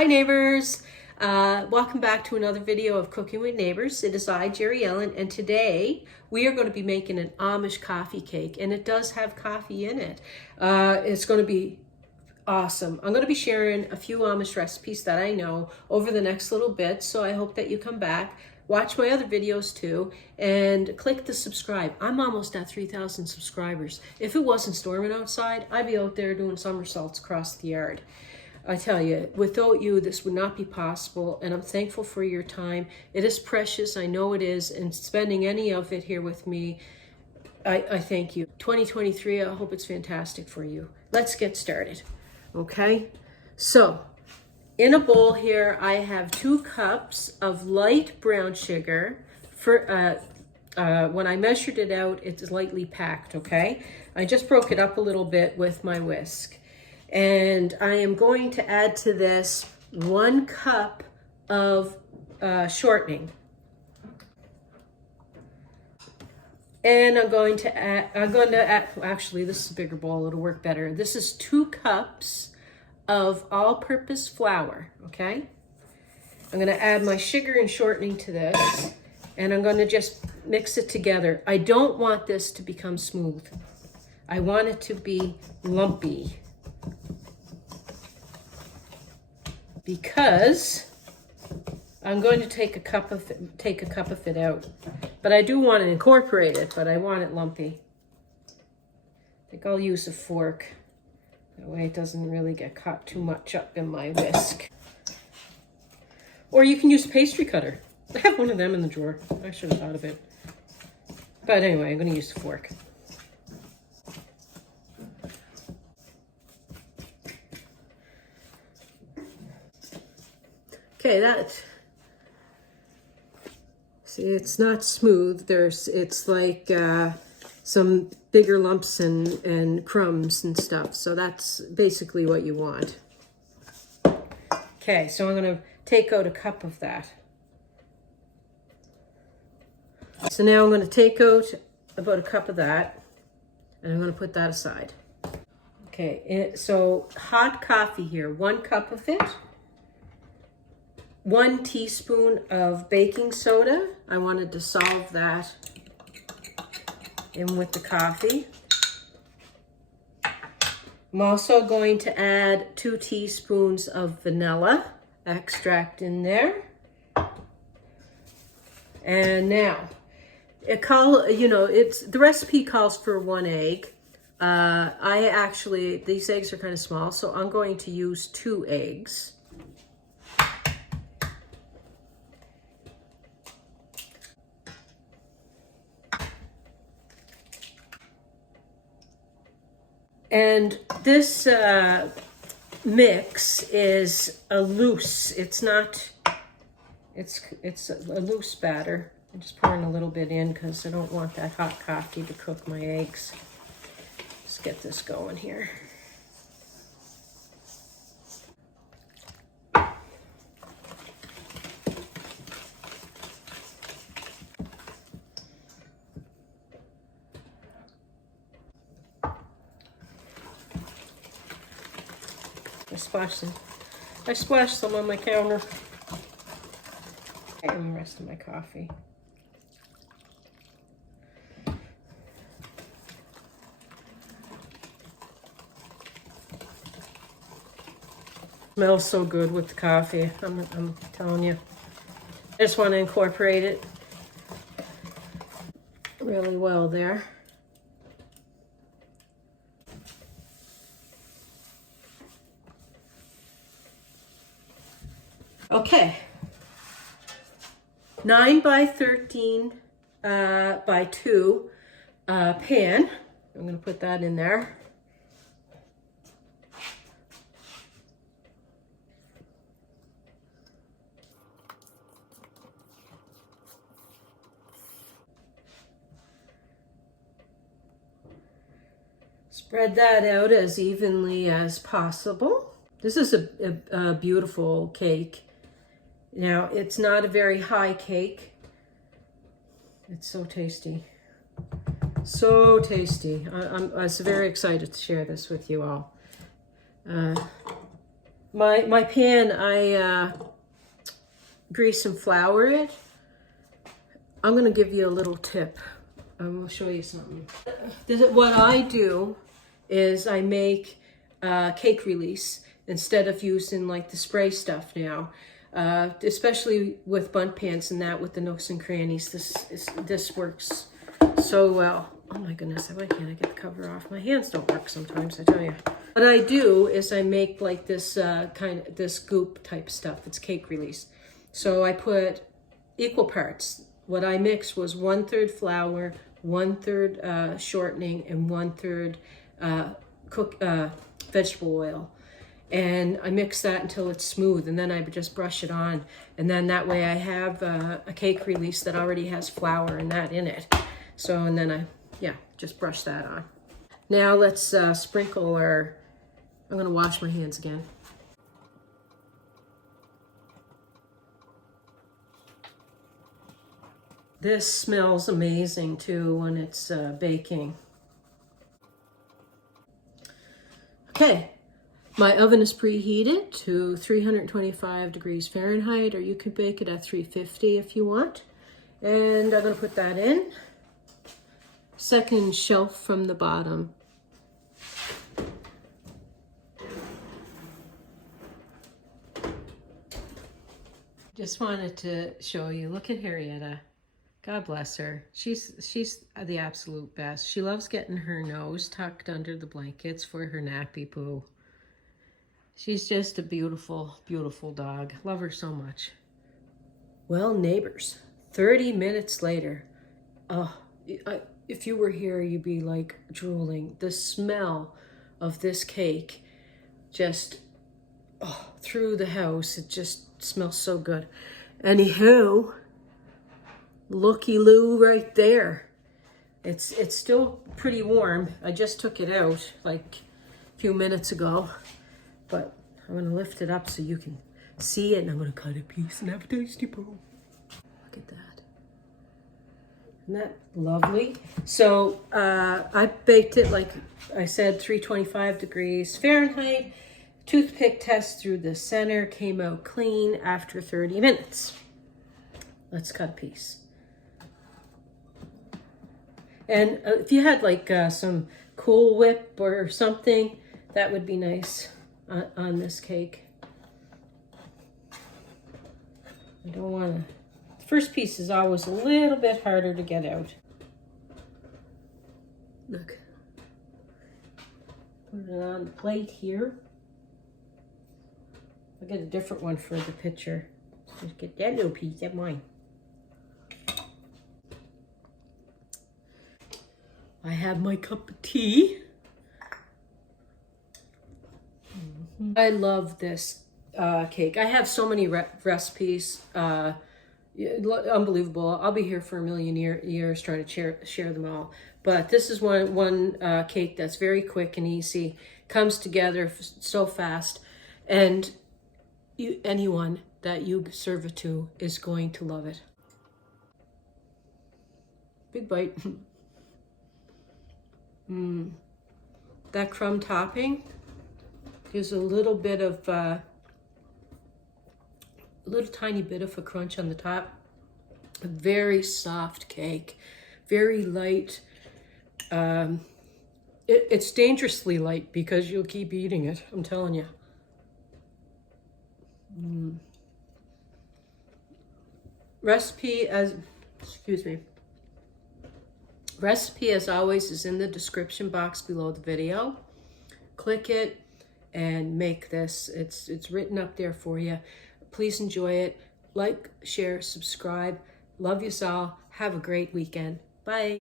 Hi neighbors, welcome back to another video of Cooking with Neighbors. It is I, Jerri-ellen, and today we are going to be making an Amish coffee cake, and it does have coffee in it. It's going to be awesome. I'm going to be sharing a few Amish recipes that I know over the next little bit, so I hope that you come back, watch my other videos too, and click the subscribe. I'm almost at 3,000 subscribers. If it wasn't storming outside, I'd be out there doing somersaults across the yard. I tell you, without you, this would not be possible, and I'm thankful for your time. It is precious, I know it is, and spending any of it here with me, I thank you. 2023, I hope it's fantastic for you. Let's get started, okay? So, in a bowl here, I have 2 cups of light brown sugar. When I measured it out, it's lightly packed, okay? I just broke it up a little bit with my whisk. And I am going to add to this 1 cup of shortening. And I'm going to add, actually this is a bigger bowl, it'll work better. This is 2 cups of all-purpose flour, okay? I'm gonna add my sugar and shortening to this, and I'm gonna just mix it together. I don't want this to become smooth. I want it to be lumpy. Because I'm going to take a cup of it out, but I do want to incorporate it, but I want it lumpy. I think I'll use a fork. That way it doesn't really get caught too much up in my whisk. Or you can use a pastry cutter. I have one of them in the drawer. I should have thought of it. But anyway, I'm going to use a fork. Okay, see, it's not smooth. It's like some bigger lumps and crumbs and stuff. So that's basically what you want. Okay, so I'm going to take out a cup of that. So now I'm going to take out about a cup of that, and I'm going to put that aside. Okay, so hot coffee here, 1 cup of it. 1 teaspoon of baking soda. I want to dissolve that in with the coffee. I'm also going to add 2 teaspoons of vanilla extract in there. And now, the recipe calls for 1 egg. These eggs are kind of small, so I'm going to use 2 eggs. And this mix is a loose, it's a loose batter. I'm just pouring a little bit in because I don't want that hot coffee to cook my eggs. Let's get this going here. I splashed some on my counter. And the rest of my coffee. Smells so good with the coffee. I'm telling you. I just want to incorporate it really well there. Okay, 9 by 13 by 2 pan. I'm going to put that in there. Spread that out as evenly as possible. This is a beautiful cake. Now, it's not a very high cake. It's so tasty. So tasty. I was very excited to share this with you all. My pan, I grease and flour it. I'm gonna give you a little tip. I'm gonna show you something. What I do is I make cake release instead of using like the spray stuff now. Especially with bundt pans and that, with the nooks and crannies, this works so well. Oh my goodness, why can't I get the cover off? My hands don't work sometimes, I tell you. What I do is I make like this this goop type stuff. It's cake release. So I put equal parts. What I mixed was 1/3 flour, 1/3 shortening, and 1/3 vegetable oil. And I mix that until it's smooth, and then I just brush it on. And then that way I have a cake release that already has flour and that in it. So, and then just brush that on. Now let's sprinkle I'm gonna wash my hands again. This smells amazing too when it's baking. Okay, my oven is preheated to 325 degrees Fahrenheit, or you could bake it at 350 if you want. And I'm gonna put that in. Second shelf from the bottom. Just wanted to show you, look at Harrietta. God bless her. She's the absolute best. She loves getting her nose tucked under the blankets for her nappy poo. She's just a beautiful, beautiful dog. Love her so much. Well, neighbors, 30 minutes later, if you were here, you'd be like drooling. The smell of this cake just through the house. It just smells so good. Anywho, looky-loo right there. It's still pretty warm. I just took it out like a few minutes ago, but I'm gonna lift it up so you can see it, and I'm gonna cut a piece and have a tasty poo. Look at that. Isn't that lovely? So I baked it, like I said, 325 degrees Fahrenheit. Toothpick test through the center, came out clean after 30 minutes. Let's cut a piece. And if you had like some Cool Whip or something, that would be nice on this cake. I don't want to... The first piece is always a little bit harder to get out. Look. Put it on the plate here. I'll get a different one for the picture. Just get that little piece, that's mine. I have my cup of tea. I love this cake. I have so many recipes. Unbelievable. I'll be here for a million years trying to share them all. But this is one cake that's very quick and easy. Comes together so fast. And anyone that you serve it to is going to love it. Big bite. That crumb topping gives a little bit of, a little tiny bit of a crunch on the top. A very soft cake, very light. It's dangerously light because you'll keep eating it, I'm telling you. Recipe as always is in the description box below the video. Click it and make this. It's written up there for you. Please enjoy it. Like, share, subscribe. Love you all. Have a great weekend. Bye.